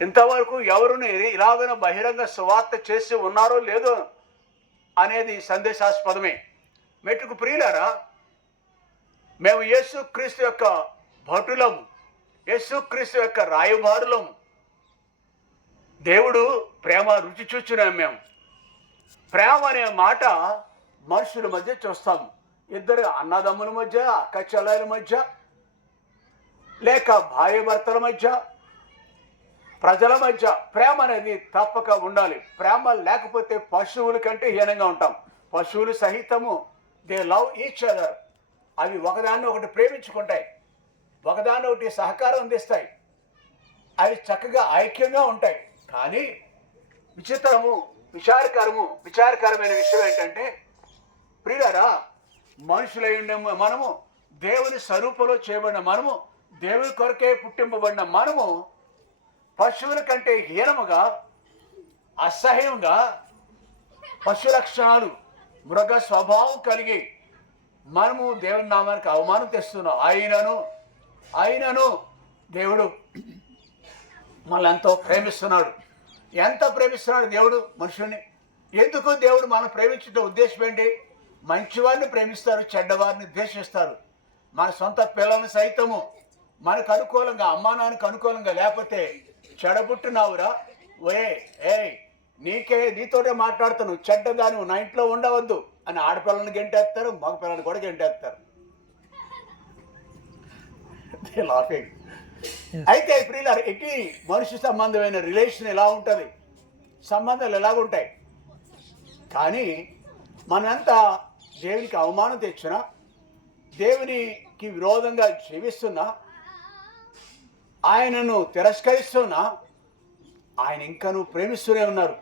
ఇంతవరకు ఎవరుని ఇలాగన బహిరంగ సువార్త చేసి ఉన్నారో లేదో అనేది సందేశాస్పదమే మెట్టుకు ప్రియులారా మేము యేసు క్రీస్తు యొక్క భటులము యేసు క్రీస్తు యొక్క రాయబారులము దేవుడు ప్రేమ రుచి చూచున్నాం మేము ప్రేమ అనే మాట మనుషుల మధ్య చూస్తాము ఇద్దరు అన్నదమ్ముల మధ్య అక్క చెల్లెల మధ్య లేక భార్య భర్తల మధ్య ప్రజల మధ్య ప్రేమ అనేది తప్పక ఉండాలి. ప్రేమ లేకపోతే పశువుల కంటే హీనంగా ఉంటాం. పశువులు సహితము దే లవ్ ఈచ్ అదర్. అవి ఒకదాన్ని ఒకటి ప్రేమించుకుంటాయి. ఒకదాన్ని ఒకటి సహకారం అందిస్తాయి. అవి చక్కగా ఐక్యంగా ఉంటాయి. కానీ విచిత్రము విచారకరము విచారకరమైన విషయం ఏంటంటే ప్రియులారా మనుషులైన మనము దేవుని స్వరూపంలో చేయబడిన మనము దేవుని కొరకే పుట్టింపబడిన మనము పశువుల కంటే హీనముగా అసహ్యంగా పశు లక్షణాలు మృగ స్వభావం కలిగి మనము దేవుని నామానికి అవమానం తెస్తున్నాం. ఆయనను ఆయనను దేవుడు మనల్ని ఎంతో ప్రేమిస్తున్నాడు. ఎంత ప్రేమిస్తున్నాడు దేవుడు మనుషుల్ని? ఎందుకు దేవుడు మనం ప్రేమించడం ఉద్దేశం ఏంటి? మంచివారిని ప్రేమిస్తారు చెడ్డవారిని ద్వేషిస్తారు. మన సొంత పిల్లల్ని సైతము మనకు అనుకూలంగా అమ్మానానికి అనుకూలంగా లేకపోతే చెడబుట్టున్నావురా. ఓయే ఏయ్ నీకే నీతోటే మాట్లాడుతాను చెడ్డదాని నా ఇంట్లో ఉండవద్దు అని ఆడపిల్లని గెంటేస్తారు మగ పిల్లని కూడా గెంటేస్తారు. They అయితే ప్రియుల ఎట్టి మనిషి సంబంధమైన రిలేషన్ ఎలా ఉంటుంది? సంబంధాలు ఎలాగుంటాయి? కానీ మనంతా దేవునికి అవమానం తెచ్చినా? దేవునికి విరోధంగా జీవిస్తున్నా? ఆయనను తిరస్కరిస్తున్నా ఆయన ఇంకా నువ్వు ప్రేమిస్తూనే ఉన్నారు.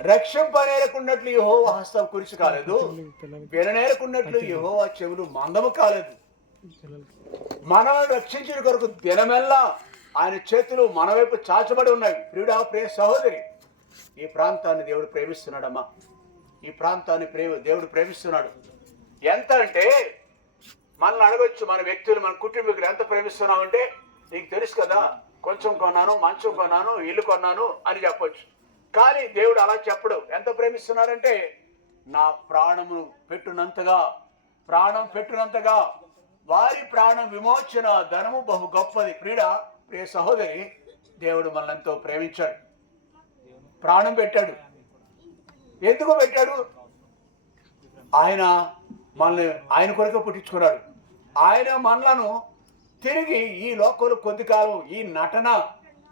రక్షింపనేరకున్నట్లు యహోవ హస్తం కురిసి కాలేదు. విననేరకున్నట్లు యహోవ చెవులు మందము కాలేదు. మనల్ని రక్షించిన కొరకు దినమెల్లా ఆయన చేతులు మన వైపు చాచబడి ఉన్నాయి. ప్రియుడా ప్రియ సహోదరి ఈ ప్రాంతాన్ని దేవుడు ప్రేమిస్తున్నాడమ్మా. ఈ ప్రాంతాన్ని ప్రేమ దేవుడు ప్రేమిస్తున్నాడు. ఎంత అంటే మనల్ని అడగొచ్చు మన వ్యక్తులు మన కుటుంబీకులు ఎంత ప్రేమిస్తున్నామంటే నీకు తెలుసు కదా కొంచెం కొన్నాను మంచం కొన్నాను ఇల్లు కొన్నాను అని చెప్పొచ్చు. కానీ దేవుడు అలా చెప్పడు. ఎంత ప్రేమిస్తున్నారంటే నా ప్రాణమును పెట్టునంతగా ప్రాణం పెట్టునంతగా వారి ప్రాణం విమోచన ధనము బహు గొప్పది. క్రీడ ప్రియ సహోదరి దేవుడు మనల్ని ఎంతో ప్రేమించాడు. ప్రాణం పెట్టాడు. ఎందుకు పెట్టాడు? ఆయన మనల్ని ఆయన కొరకు పుట్టించుకున్నాడు. ఆయన మనలను తిరిగి ఈ లోకంలో కొద్ది కాలం ఈ నటన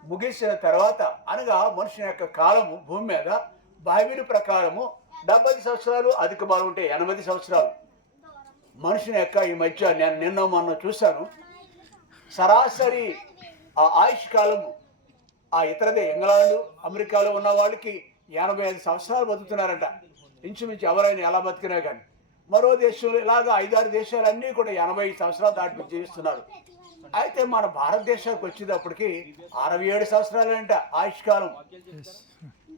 ముగిసిన తర్వాత అనగా మనుషుని యొక్క కాలము భూమి మీద బైబిల్ ప్రకారము డెబ్బై సంవత్సరాలు అధిక బలం ఉంటే ఎనభై సంవత్సరాలు. మనుషుని యొక్క ఈ మధ్య నేను నిన్న మొన్న చూశాను. సరాసరి ఆ ఆయుష్ కాలము ఆ ఇతరదే ఇంగ్లాండ్ అమెరికాలో ఉన్న వాళ్ళకి ఎనభై ఐదు సంవత్సరాలు బతుకుతున్నారంట. ఇంచుమించు ఎవరైనా ఎలా బతికినా కానీ మరో దేశంలో ఇలాగ ఐదారు దేశాలన్నీ కూడా ఎనభై సంవత్సరాలు దాటి జీవిస్తున్నారు. అయితే మన భారతదేశానికి వచ్చేటప్పటికి అరవై ఏడు సంవత్సరాలంట ఆయుష్కాలం.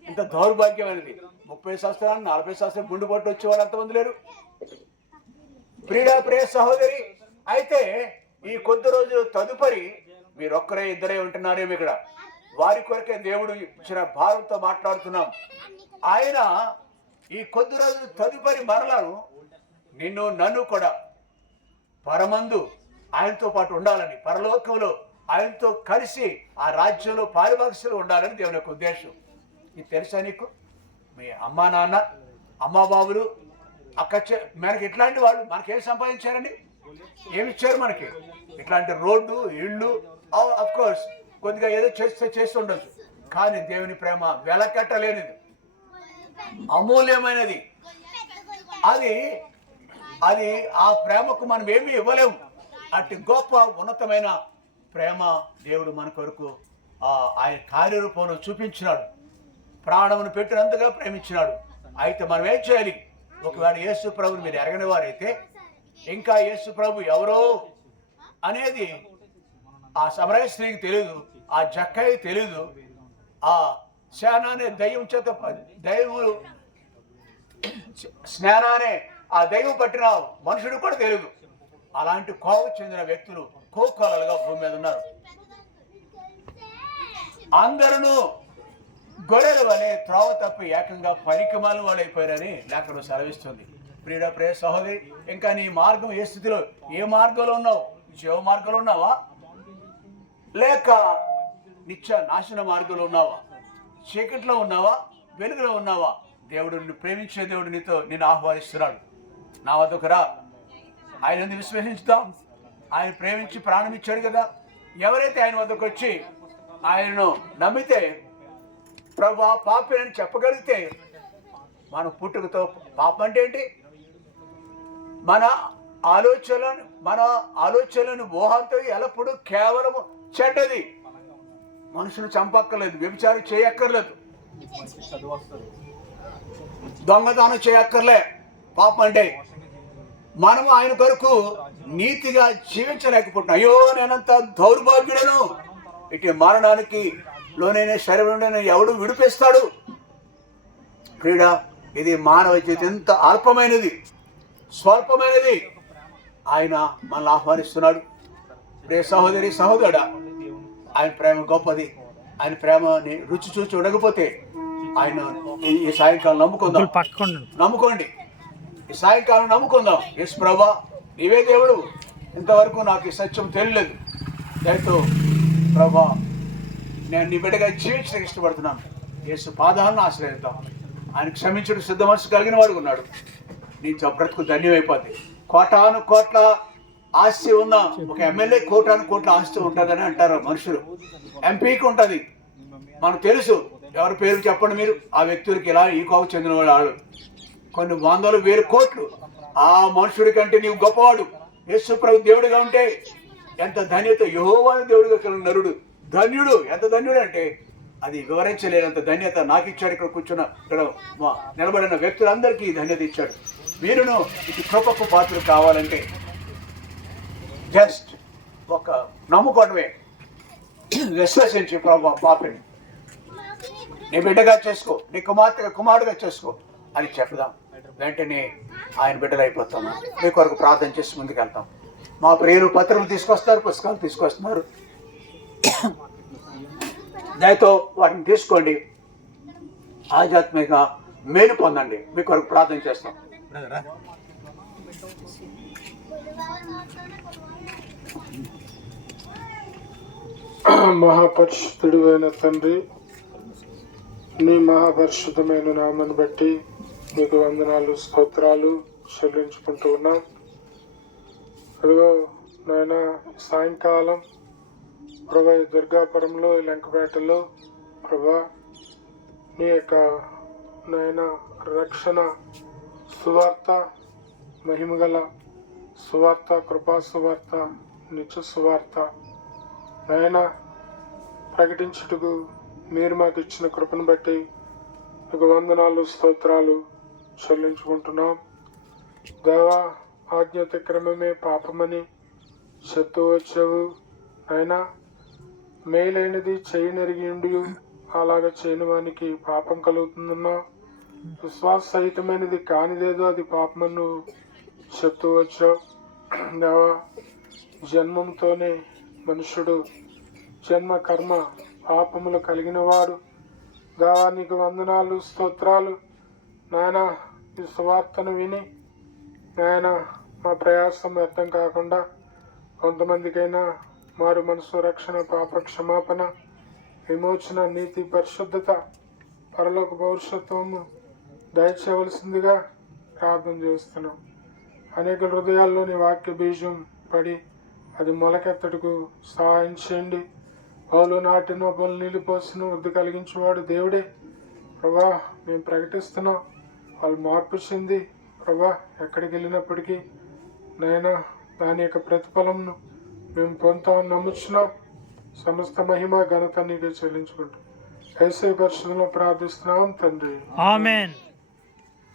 ఇంత దౌర్భాగ్యమైనది. ముప్పై సంవత్సరాలు నలభై సంవత్సరాలు గుండు పట్టు వచ్చే వాళ్ళు ఎంతమంది లేరు. ప్రియుడా ప్రియ సహోదరి అయితే ఈ కొద్ది రోజులు తదుపరి మీరొక్కరే ఇద్దరే ఉంటున్నారేమో ఇక్కడ. వారి కొరకే దేవుడు ఇచ్చిన భారంతో మాట్లాడుతున్నాం. ఆయన ఈ కొద్ది రోజులు తదుపరి మరలను నిన్ను నన్ను కూడా పరమందు ఆయనతో పాటు ఉండాలని పరలోకంలో ఆయనతో కలిసి ఆ రాజ్యంలో పారిభాగస్యులు ఉండాలని దేవుని యొక్క ఉద్దేశం. ఇది తెలుసా నీకు? మీ అమ్మా నాన్న అమ్మాబాబులు అక్క మనకి ఇట్లాంటి వాళ్ళు మనకేం సంపాదించారండి? ఏమిచ్చారు మనకి? ఇట్లాంటి రోడ్డు ఇళ్ళు అఫ్ కోర్స్ కొద్దిగా ఏదో చేస్తే చేసి ఉండొచ్చు. కానీ దేవుని ప్రేమ వెలకట్టలేనిది. అమూల్యమైనది. అది అది ఆ ప్రేమకు మనం ఏమీ ఇవ్వలేము. అట్టి గొప్ప ఉన్నతమైన ప్రేమ దేవుడు మన కొరకు ఆ, ఆయన కార్యరూపంలో చూపించినాడు. ప్రాణమును పెట్టినంతగా ప్రేమించినాడు. అయితే మనం ఏం చేయాలి? ఒకవేళ యేసు ప్రభుని మీరు ఎరగని వారైతే ఇంకా యేసు ప్రభు ఎవరో అనేది ఆ సమరయ స్త్రీకి తెలియదు ఆ జక్కయ్య తెలియదు ఆ శాన దయ్యం చేత దయ్యము స్నానానే ఆ దైవం పట్టిన మనుషుడు కూడా తెలియదు అలాంటి కోవ చెందిన వ్యక్తులు కోకోలలుగా భూమి మీద ఉన్నారు. అందరూ గొర్రెల వలె త్రోవ తప్పి ఏకంగా పరికమాలు వాళ్ళైపోయారని లేఖను సెలవిస్తుంది. ప్రియుడ ప్రియ సహోదరి ఇంకా నీ మార్గం ఏ స్థితిలో ఏ మార్గంలో ఉన్నావు? జీవ మార్గంలో ఉన్నావా? లేక నిత్య నాశన మార్గంలో ఉన్నావా? చీకట్లో ఉన్నావా? వెలుగులో ఉన్నావా? దేవుడు నిన్ను ప్రేమించే దేవుడు నీతో నేను ఆహ్వానిస్తున్నాడు. నా వద్దకు రా ఆయన విశ్వసించుదాం ఆయన ప్రేమించి ప్రాణం ఇచ్చాడు కదా. ఎవరైతే ఆయన వద్దకు వచ్చి ఆయనను నమ్మితే ప్రభా పాపి అని చెప్పగలిగితే మన పుట్టుకతో పాపం అంటే ఏంటి? మన ఆలోచనలను మన ఆలోచనలను ఊహంతో ఎల్లప్పుడూ కేవలం చెడ్డది. మనుషులు చంపక్కర్లేదు వ్యభిచారం చేయక్కర్లేదు. దొంగతనం చేయక్కర్లే. పాపం అంటే మనం ఆయన కొరకు నీతిగా జీవించలేకపోతున్నాం. అయ్యో నేనంత దౌర్భాగ్యుడను. ఇటు మరణానికి లోనైన శరీరం ఎవడు విడిపిస్తాడు? క్రీడ ఇది మానవ జీవితం ఎంత అల్పమైనది స్వల్పమైనది. ఆయన మనల్ని ఆహ్వానిస్తున్నాడు. రే సహోదరి సహోదరుడా ఆయన ప్రేమ గొప్పది. ఆయన ప్రేమని రుచి చూచి ఉండకపోతే ఆయన ఈ- సాయంకాలం నమ్ముకుందాం. నమ్ముకోండి. ఈ సాయంకాలం నమ్ముకుందాం. ఎస్ ప్రభా నీవే దేవుడు. ఇంతవరకు నాకు ఈ సత్యం తెలియలేదు. దయతో ప్రభా నేను నీ బిడ్డగా జీవించడానికి ఇష్టపడుతున్నాను. యేసు పాదాలను ఆశ్రయిద్దాం. ఆయన క్షమించడం సిద్ధ మనసు కలిగిన వాడు ఉన్నాడు. నీ బ్రతుకు ధన్యమైపోద్ది. కోటాను కోట్ల ఆస్తి ఉన్న ఒక ఎమ్మెల్యే కోటాను కోట్ల ఆస్తి ఉంటుందని అంటారు మనుషులు. ఎంపీకి ఉంటుంది. మనకు తెలుసు. ఎవరి పేరు చెప్పండి మీరు? ఆ వ్యక్తులకి ఇలా ఈ కోవ చెందిన వాళ్ళు వాళ్ళు. కొన్ని వందలు వేలు కోట్లు. ఆ మనుషుడి కంటే నీవు గొప్పవాడు. యేసు దేవుడిగా ఉంటే ఎంత ధన్యత యహోవాని దేవుడిగా కలిగిన నరుడు ధన్యుడు. ఎంత ధన్యుడు అంటే అది వివరించలేనంత ధన్యత నాకు ఇచ్చాడు ఇక్కడ కూర్చున్న ఇక్కడ మా నిలబడిన వ్యక్తులందరికీ ధన్యత ఇచ్చాడు. మీరును ఇది కృపకు పాత్రలు కావాలంటే జస్ట్ ఒక నమ్ముకోవడమే విశ్వసించి ప్రభు పాపిని. నీ బిడ్డగా చేసుకో నీ కుమార్తెగా కుమారుడుగా చేసుకో అని చెప్దాం వెంటనే ఆయన బిడ్డలు అయిపోతాము. మీ కొరకు ప్రార్థన చేసి ముందుకు వెళ్తాం మా ప్రియులు పత్రికలు తీసుకొస్తారు పుస్తకాలు తీసుకొస్తున్నారు. దయతో వాటిని తీసుకోండి. ఆధ్యాత్మిక మేలు పొందండి. మీ కొరకు ప్రార్థన చేస్తాం. మహాపరిశుద్ధుడు అయిన తండ్రి నీ మహాపరిశుద్ధమైన నామను బట్టి మీకు వందనాలు స్తోత్రాలు చెల్లించుకుంటూ ఉన్నాం. అదిగో నాయన సాయంకాలం ప్రభా దుర్గాపురంలో లంకపేటలో ప్రభా నీ యొక్క నాయన రక్షణ సువార్త మహిమగల సువార్త కృపా సువార్త నిత్య సువార్త నాయన ప్రకటించుటకు మీరు మాకు ఇచ్చిన కృపను బట్టి మీకు వందనాలు స్తోత్రాలు చెల్లించుకుంటున్నాం. దేవా ఆజ్ఞాతిక్రమమే పాపమని చెప్తూ వచ్చావు. అయినా మేలైనది చేయనెరిగి ఉండి అలాగ చేయని వానికి పాపం కలుగుతుందన్నా విశ్వాస సహితమైనది కానిదేదో అది పాపమని నువ్వు చెప్తూ వచ్చావు. దేవా జన్మంతోనే మనుషుడు జన్మ కర్మ పాపములు కలిగిన వాడు దేవా నీకు వందనాలు స్తోత్రాలు. నాయనా ఈ సువార్తను విని ఆయన మా ప్రయాసం వ్యర్థం కాకుండా కొంతమందికైనా మారు మనసు రక్షణ పాప క్షమాపణ విమోచన నీతి పరిశుద్ధత పరలోక భవిష్యత్వము దయచేయవలసిందిగా ప్రార్థన చేస్తున్నాం. అనేక హృదయాల్లోని వాక్య బీజం పడి అది మొలకెత్తటకు సహాయం చేయండి. పౌలు నాటిన పలు నీళ్ళు పోసిన వృద్ధి కలిగించేవాడు దేవుడే. ప్రభా మేము ప్రకటిస్తున్నాం. వాళ్ళు మార్పు చెంది ప్రభా ఎక్కడికి వెళ్ళినప్పటికీ నైనా దాని యొక్క ప్రతిఫలంను మేము పొందుతామని నమ్ముచున్నాం. సమస్త మహిమ ఘనత నీకే చెల్లించుకుంటాం. ఐసే పరిశుధంలో ప్రార్థిస్తున్నాం తండ్రి. ఆమెన్.